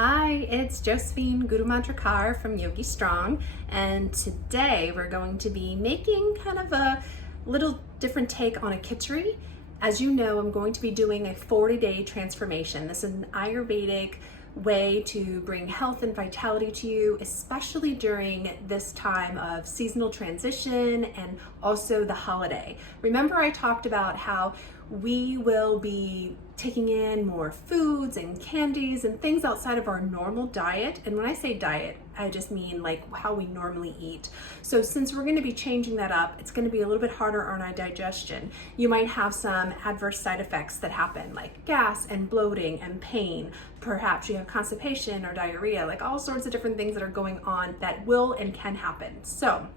Hi, it's Josephine Guru Mantrakar from Yogi Strong, and today we're going to be making kind of a little different take on a khichdi. As you know, I'm going to be doing a 40-day transformation. This is an Ayurvedic way to bring health and vitality to you, especially during this time of seasonal transition and also the holiday. Remember, I talked about how we will be taking in more foods and candies and things outside of our normal diet. And when I say diet, I just mean like how we normally eat. So since we're going to be changing that up, it's going to be a little bit harder on our digestion. You might have some adverse side effects that happen, like gas and bloating and pain. Perhaps you have constipation or diarrhea, like all sorts of different things that are going on that will and can happen. So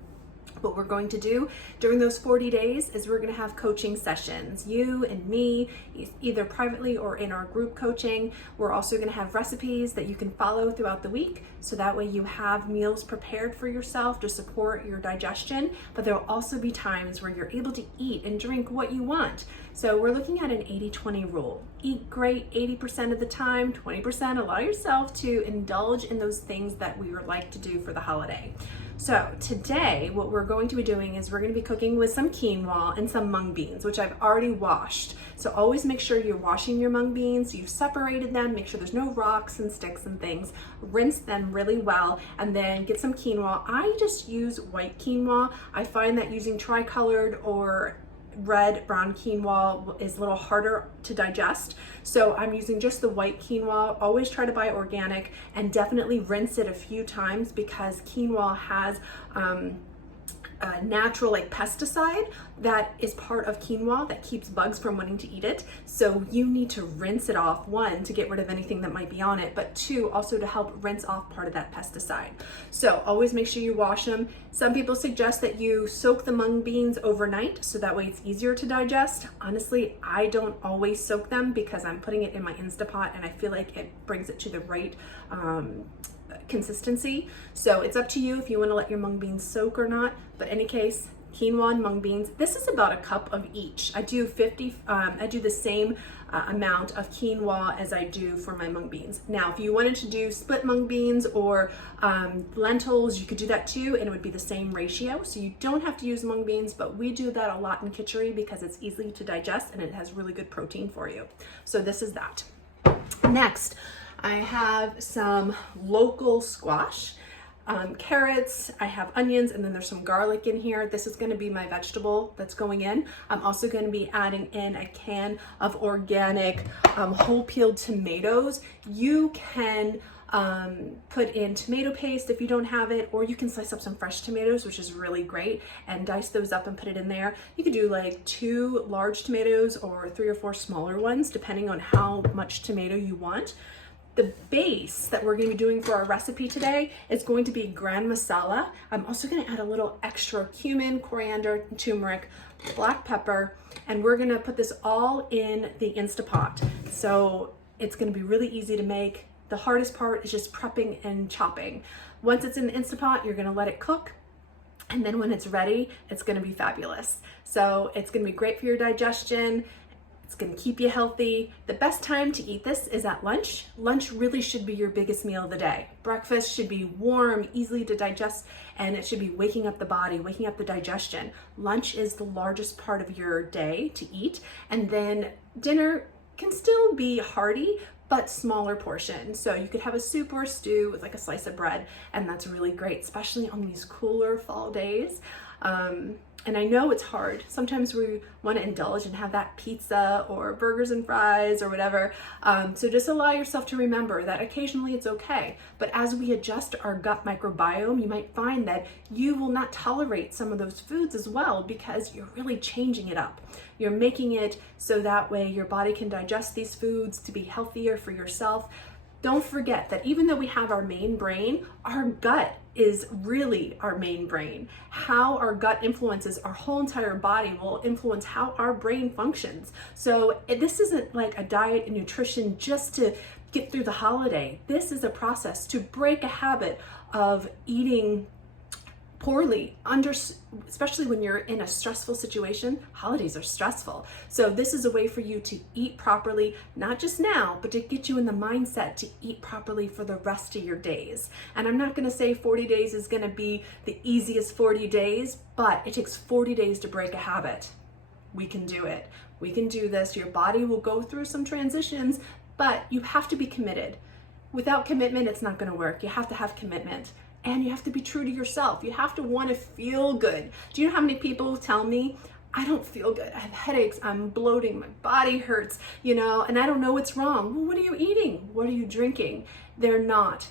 what we're going to do during those 40 days is we're going to have coaching sessions, you and me, either privately or in our group coaching. We're also going to have recipes that you can follow throughout the week, so that way you have meals prepared for yourself to support your digestion, but there will also be times where you're able to eat and drink what you want. So we're looking at an 80-20 rule. Eat great 80% of the time, 20% allow yourself to indulge in those things that we would like to do for the holiday. So today, what we're going to be doing is we're going to be cooking with some quinoa and some mung beans, which I've already washed. So always make sure you're washing your mung beans, you've separated them, make sure there's no rocks and sticks and things, rinse them really well, and then get some quinoa. I just use white quinoa. I find that using tricolored or red brown quinoa is a little harder to digest, so I'm using just the white quinoa. Always try to buy organic and definitely rinse it a few times, because quinoa has a natural like pesticide that is part of quinoa that keeps bugs from wanting to eat it. So you need to rinse it off, one, to get rid of anything that might be on it, but two, also to help rinse off part of that pesticide. So always make sure you wash them. Some people suggest that you soak the mung beans overnight, so that way it's easier to digest. Honestly, I don't always soak them because I'm putting it in my Instapot and I feel like it brings it to the right consistency. So it's up to you if you want to let your mung beans soak or not. But in any case, quinoa and mung beans, this is about a cup of each. I do the same amount of quinoa as I do for my mung beans. Now, if you wanted to do split mung beans or lentils, you could do that too, and it would be the same ratio. So you don't have to use mung beans, but we do that a lot in khichdi because it's easy to digest and it has really good protein for you. So this is that. Next, I have some local squash, carrots, I have onions, and then there's some garlic in here. This is going to be my vegetable that's going in. I'm also going to be adding in a can of organic whole peeled tomatoes. You can put in tomato paste if you don't have it, or you can slice up some fresh tomatoes, which is really great, and dice those up and put it in there. You could do like 2 large tomatoes or 3 or 4 smaller ones, depending on how much tomato you want. The base that we're going to be doing for our recipe today is going to be gram masala. I'm also going to add a little extra cumin, coriander, turmeric, black pepper, and we're going to put this all in the Instapot. So it's going to be really easy to make. The hardest part is just prepping and chopping. Once it's in the Instapot, you're going to let it cook. And then when it's ready, it's going to be fabulous. So it's going to be great for your digestion. It's going to keep you healthy. The best time to eat this is at lunch. Lunch really should be your biggest meal of the day. Breakfast should be warm, easily to digest, and it should be waking up the body, waking up the digestion. Lunch is the largest part of your day to eat, and then dinner can still be hearty, but smaller portion. So you could have a soup or a stew with like a slice of bread, and that's really great, especially on these cooler fall days. And I know it's hard. Sometimes we want to indulge and have that pizza or burgers and fries or whatever. So just allow yourself to remember that occasionally it's okay. But as we adjust our gut microbiome, you might find that you will not tolerate some of those foods as well, because you're really changing it up. You're making it so that way your body can digest these foods to be healthier for yourself. Don't forget that even though we have our main brain, our gut is really our main brain. How our gut influences our whole entire body will influence how our brain functions. So this isn't like a diet and nutrition just to get through the holiday. This is a process to break a habit of eating poorly, especially when you're in a stressful situation. Holidays are stressful. So this is a way for you to eat properly, not just now, but to get you in the mindset to eat properly for the rest of your days. And I'm not gonna say 40 days is gonna be the easiest 40 days, but it takes 40 days to break a habit. We can do it. We can do this. Your body will go through some transitions, but you have to be committed. Without commitment, it's not gonna work. You have to have commitment. And you have to be true to yourself. You have to want to feel good. Do you know how many people tell me, I don't feel good, I have headaches, I'm bloating, my body hurts, and I don't know what's wrong. Well, what are you eating? What are you drinking? They're not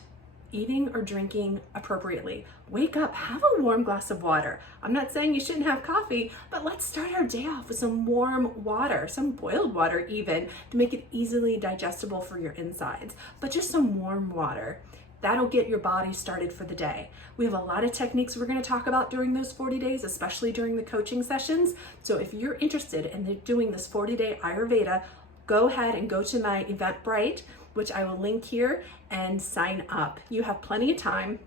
eating or drinking appropriately. Wake up, have a warm glass of water. I'm not saying you shouldn't have coffee, but let's start our day off with some warm water, some boiled water even, to make it easily digestible for your insides, but just some warm water. That'll get your body started for the day. We have a lot of techniques we're gonna talk about during those 40 days, especially during the coaching sessions. So if you're interested in doing this 40-day Ayurveda, go ahead and go to my Eventbrite, which I will link here, and sign up. You have plenty of time.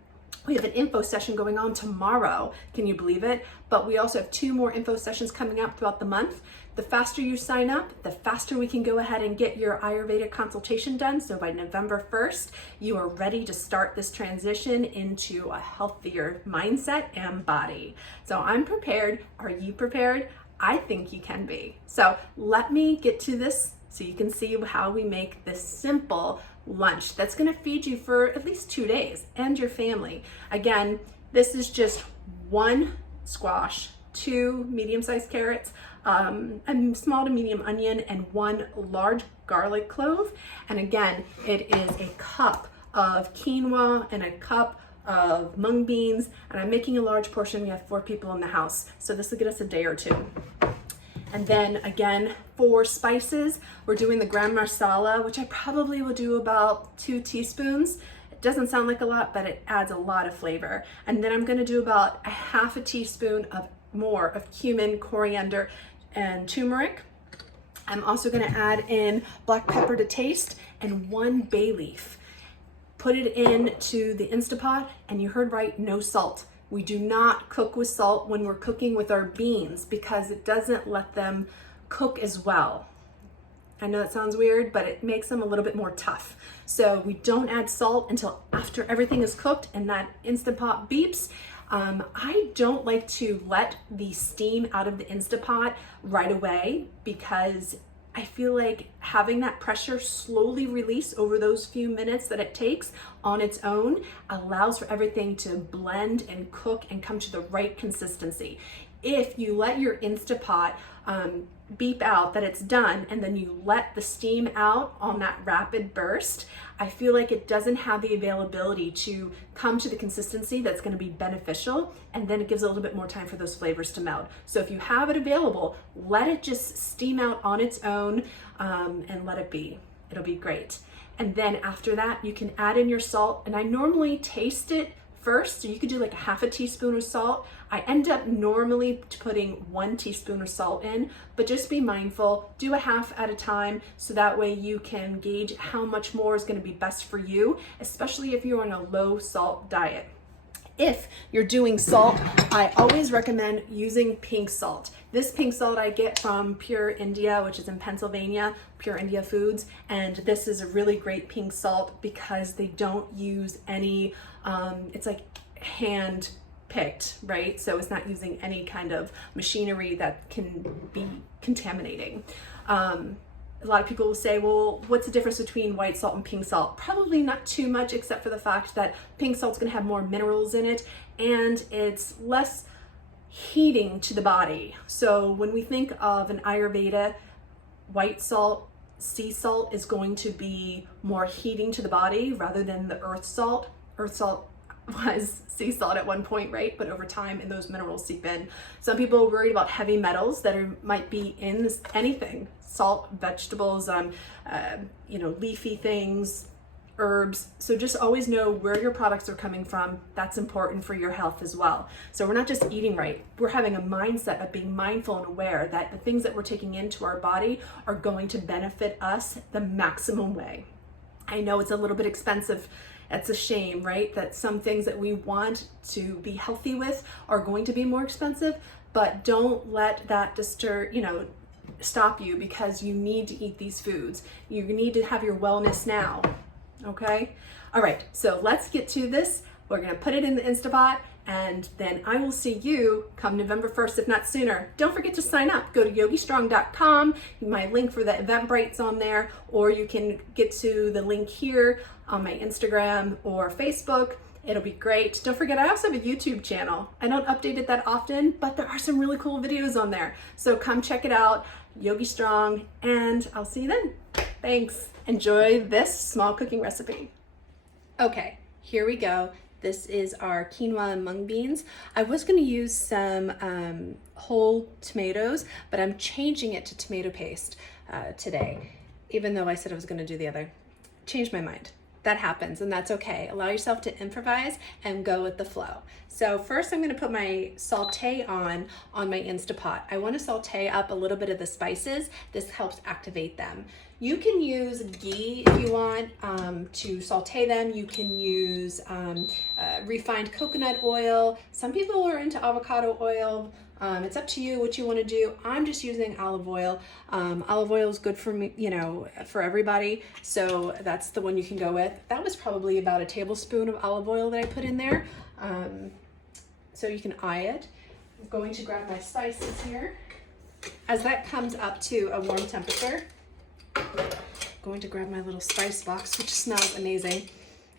We have an info session going on tomorrow. Can you believe it? But we also have 2 more info sessions coming up throughout the month. The faster you sign up, the faster we can go ahead and get your Ayurveda consultation done. So by November 1st, you are ready to start this transition into a healthier mindset and body. So I'm prepared. Are you prepared? I think you can be. So let me get to this so you can see how we make this simple lunch that's gonna feed you for at least 2 days and your family. Again, this is just 1 squash, 2 medium-sized carrots, a small to medium onion, and 1 large garlic clove. And again, it is a cup of quinoa and a cup of mung beans, and I'm making a large portion. We have 4 people in the house, so this will get us a day or 2. And then again, for spices, we're doing the gram masala, which I probably will do about 2 teaspoons. It doesn't sound like a lot, but it adds a lot of flavor. And then I'm gonna do about a half a teaspoon of more of cumin, coriander, and turmeric. I'm also gonna add in black pepper to taste and 1 bay leaf. Put it into the Instapot, and you heard right, no salt. We do not cook with salt when we're cooking with our beans because it doesn't let them cook as well. I know that sounds weird, but it makes them a little bit more tough. So we don't add salt until after everything is cooked and that Instant Pot beeps. I don't like to let the steam out of the Instant Pot right away because I feel like having that pressure slowly release over those few minutes that it takes on its own allows for everything to blend and cook and come to the right consistency. If you let your Instapot beep out that it's done and then you let the steam out on that rapid burst, I feel like it doesn't have the availability to come to the consistency that's going to be beneficial, and then it gives a little bit more time for those flavors to meld. So if you have it available, let it just steam out on its own and let it be. It'll be great. And then after that, you can add in your salt, and I normally taste it first, so you could do like a half a teaspoon of salt. I end up normally putting 1 teaspoon of salt in, but just be mindful, do a half at a time, so that way you can gauge how much more is going to be best for you, especially if you're on a low salt diet. If you're doing salt, I always recommend using pink salt. This pink salt I get from Pure India, which is in Pennsylvania, Pure India Foods, and this is a really great pink salt because they don't use any, it's like hand picked, right? So it's not using any kind of machinery that can be contaminating. A lot of people will say, well, what's the difference between white salt and pink salt? Probably not too much, except for the fact that pink salt's gonna have more minerals in it and it's less heating to the body. So when we think of an Ayurveda, white salt, sea salt is going to be more heating to the body rather than the earth salt. Earth salt was sea salt at one point, right? But over time, and those minerals seep in. Some people are worried about heavy metals that might be in anything, salt, vegetables, leafy things, herbs. So just always know where your products are coming from. That's important for your health as well. So we're not just eating right. We're having a mindset of being mindful and aware that the things that we're taking into our body are going to benefit us the maximum way. I know it's a little bit expensive That's a shame, right? That some things that we want to be healthy with are going to be more expensive, but don't let that stop you, because you need to eat these foods. You need to have your wellness now, okay? All right, so let's get to this. We're gonna put it in the Instapot, and then I will see you come November 1st, if not sooner. Don't forget to sign up. Go to yogistrong.com. My link for the Eventbrite's on there, or you can get to the link here on my Instagram or Facebook. It'll be great. Don't forget, I also have a YouTube channel. I don't update it that often, but there are some really cool videos on there. So come check it out, Yogi Strong, and I'll see you then. Thanks. Enjoy this small cooking recipe. Okay, here we go. This is our quinoa and mung beans. I was gonna use some whole tomatoes, but I'm changing it to tomato paste today, even though I said I was gonna do the other. Changed my mind. That happens, and that's okay. Allow yourself to improvise and go with the flow. So first I'm gonna put my saute on my Instapot. I wanna saute up a little bit of the spices. This helps activate them. You can use ghee if you want to saute them. You can use refined coconut oil. Some people are into avocado oil. It's up to you what you want to do. I'm just using olive oil. Olive oil is good for me, for everybody. So that's the one you can go with. That was probably about a tablespoon of olive oil that I put in there. So you can eye it. I'm going to grab my spices here. As that comes up to a warm temperature, I'm going to grab my little spice box, which smells amazing.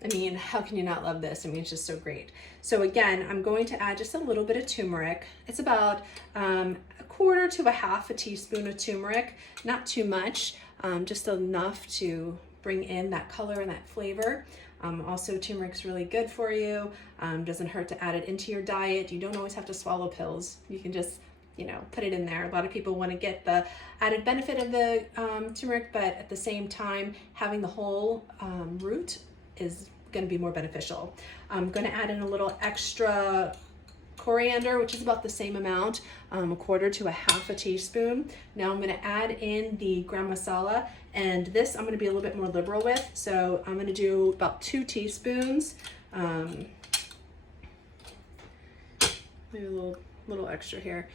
I mean, how can you not love this? I mean, it's just so great. So again, I'm going to add just a little bit of turmeric. It's about a quarter to a half a teaspoon of turmeric, not too much, just enough to bring in that color and that flavor. Also, turmeric's really good for you. Doesn't hurt to add it into your diet. You don't always have to swallow pills. You can just put it in there. A lot of people want to get the added benefit of the turmeric, but at the same time, having the whole root is going to be more beneficial. I'm going to add in a little extra coriander, which is about the same amount, a quarter to a half a teaspoon. Now I'm going to add in the gram masala, and this I'm going to be a little bit more liberal with. So I'm going to do about 2 teaspoons, maybe a little extra here.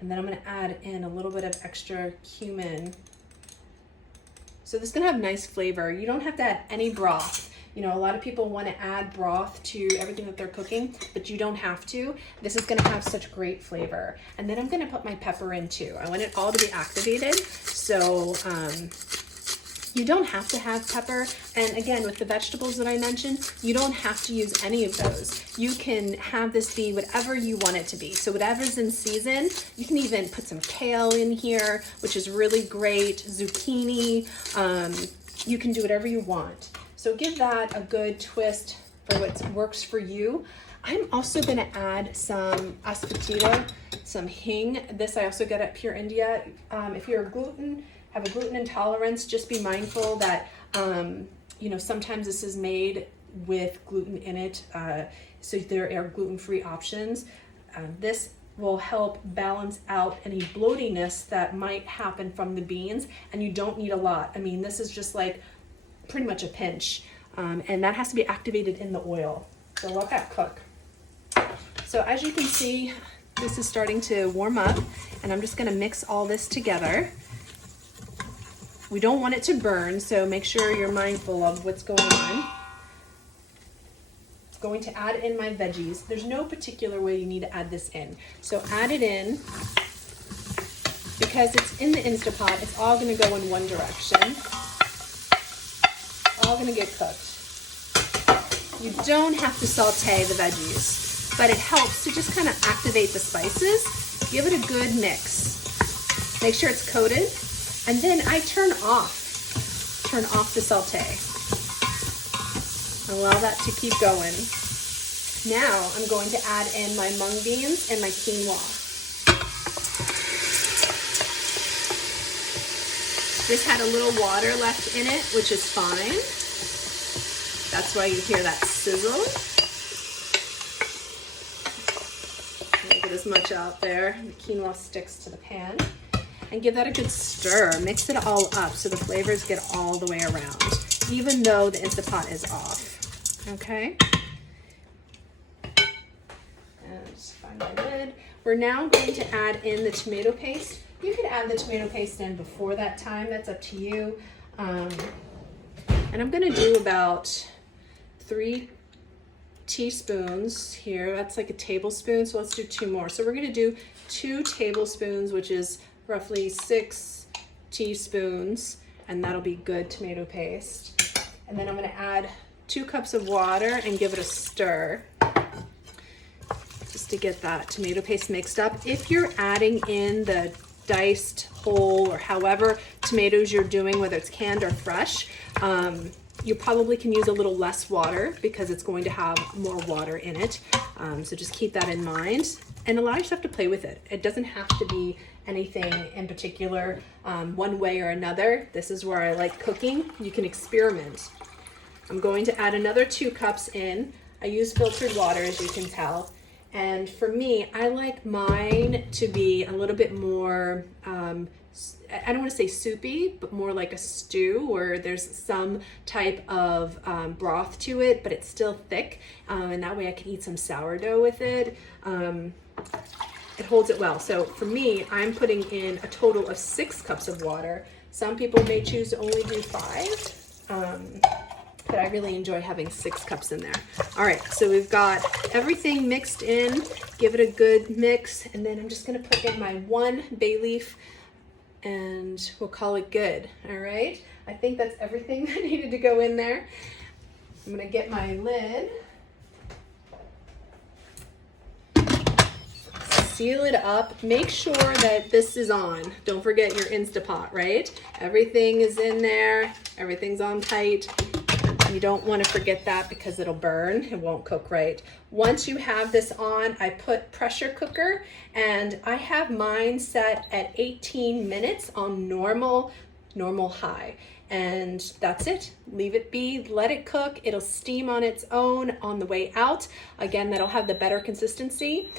And then I'm going to add in a little bit of extra cumin. So this is going to have nice flavor. You don't have to add any broth. A lot of people want to add broth to everything that they're cooking, but you don't have to. This is going to have such great flavor. And then I'm going to put my pepper in too. I want it all to be activated. So you don't have to have pepper. And again, with the vegetables that I mentioned, you don't have to use any of those. You can have this be whatever you want it to be. So whatever's in season, you can even put some kale in here, which is really great, zucchini. You can do whatever you want. So give that a good twist for what works for you. I'm also gonna add some asafetida, some hing. This I also get at Pure India. If you're have a gluten intolerance, just be mindful that sometimes this is made with gluten in it, so there are gluten-free options. This will help balance out any bloatiness that might happen from the beans, and you don't need a lot. I mean, this is just like pretty much a pinch, and that has to be activated in the oil. So let that cook. So as you can see, this is starting to warm up, and I'm just gonna mix all this together. We don't want it to burn, so make sure you're mindful of what's going on. It's going to add in my veggies. There's no particular way you need to add this in. So add it in. Because it's in the Instapot, it's all gonna go in one direction. All gonna get cooked. You don't have to saute the veggies, but it helps to just kind of activate the spices. Give it a good mix. Make sure it's coated. And then I turn off the saute. Allow that to keep going. Now I'm going to add in my mung beans and my quinoa. This had a little water left in it, which is fine. That's why you hear that sizzle. Get as much out there. The quinoa sticks to the pan. And give that a good stir. Mix it all up so the flavors get all the way around. even though the Instant Pot is off. Okay. And just find my lid. We're now going to add in the tomato paste. You could add the tomato paste in before that time. That's up to you. And I'm gonna do about 3 teaspoons here. That's like a tablespoon, so let's do 2 more. So we're gonna do 2 tablespoons, which is roughly 6 teaspoons, and that'll be good tomato paste. And then I'm gonna add 2 cups of water and give it a stir, just to get that tomato paste mixed up. If you're adding in the diced whole or however tomatoes you're doing, whether it's canned or fresh, you probably can use a little less water because it's going to have more water in it. So just keep that in mind and allow yourself to play with it. It doesn't have to be anything in particular, one way or another. This is where I like cooking. You can experiment. I'm going to add another 2 cups in. I use filtered water, as you can tell. And for me, I like mine to be a little bit more, I don't want to say soupy, but more like a stew where there's some type of broth to it, but it's still thick. And that way I can eat some sourdough with it. It holds it well. So for me, I'm putting in a total of 6 cups of water. Some people may choose to only do 5. But I really enjoy having 6 cups in there. All right, so we've got everything mixed in. Give it a good mix, and then I'm just gonna put in my 1 bay leaf, and we'll call it good, all right? I think that's everything that needed to go in there. I'm gonna get my lid. Seal it up. Make sure that this is on. Don't forget your Instapot, right? Everything is in there. Everything's on tight. You don't want to forget that because it'll burn. It won't cook right. Once you have this on, I put pressure cooker, and I have mine set at 18 minutes on normal high. And that's it. Leave it be, let it cook. It'll steam on its own on the way out. Again, that'll have the better consistency.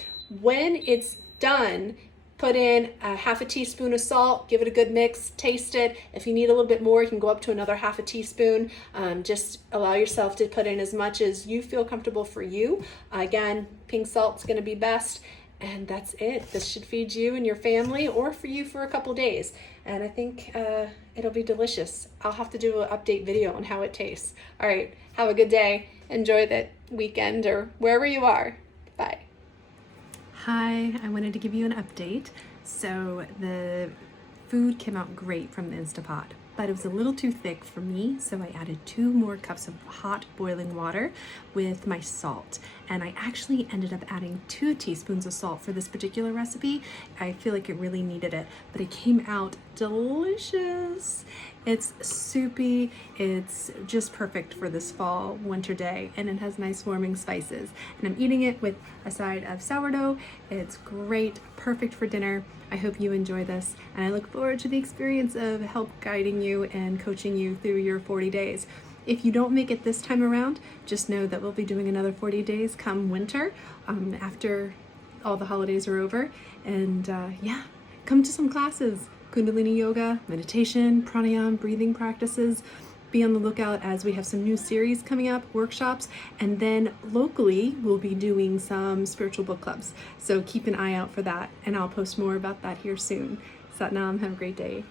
When it's done, put in a half a teaspoon of salt, give it a good mix, taste it. If you need a little bit more, you can go up to another half a teaspoon. Just allow yourself to put in as much as you feel comfortable for you. Again, pink salt's gonna be best, and that's it. This should feed you and your family, or for you for a couple days. And I think it'll be delicious. I'll have to do an update video on how it tastes. All right, have a good day. Enjoy the weekend or wherever you are. Bye. Hi, I wanted to give you an update. So the food came out great from the Instapot, but it was a little too thick for me, so I added 2 more cups of hot boiling water with my salt. And I actually ended up adding 2 teaspoons of salt for this particular recipe. I feel like it really needed it, but it came out delicious. It's soupy, it's just perfect for this fall, winter day, and it has nice warming spices. And I'm eating it with a side of sourdough. It's great, perfect for dinner. I hope you enjoy this, and I look forward to the experience of help guiding you and coaching you through your 40 days. If you don't make it this time around, just know that we'll be doing another 40 days come winter, after all the holidays are over. And yeah, come to some classes, Kundalini yoga, meditation, pranayama, breathing practices. Be on the lookout as we have some new series coming up, workshops, and then locally we'll be doing some spiritual book clubs. So keep an eye out for that, and I'll post more about that here soon. Satnam, have a great day.